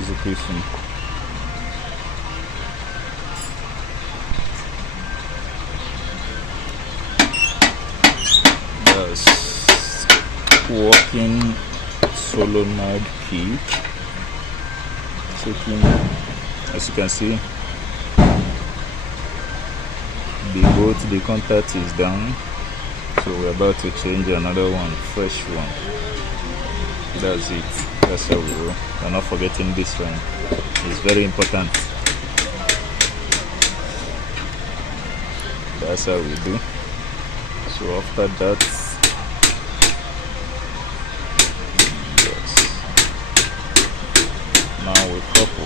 execution. That's working solenoid key. Checking, as you can see, the contact is down, so we're about to change another one, fresh one. That's it. That's how we roll. We're not forgetting this one. It's very important. That's how we do. So after that, yes. Now we couple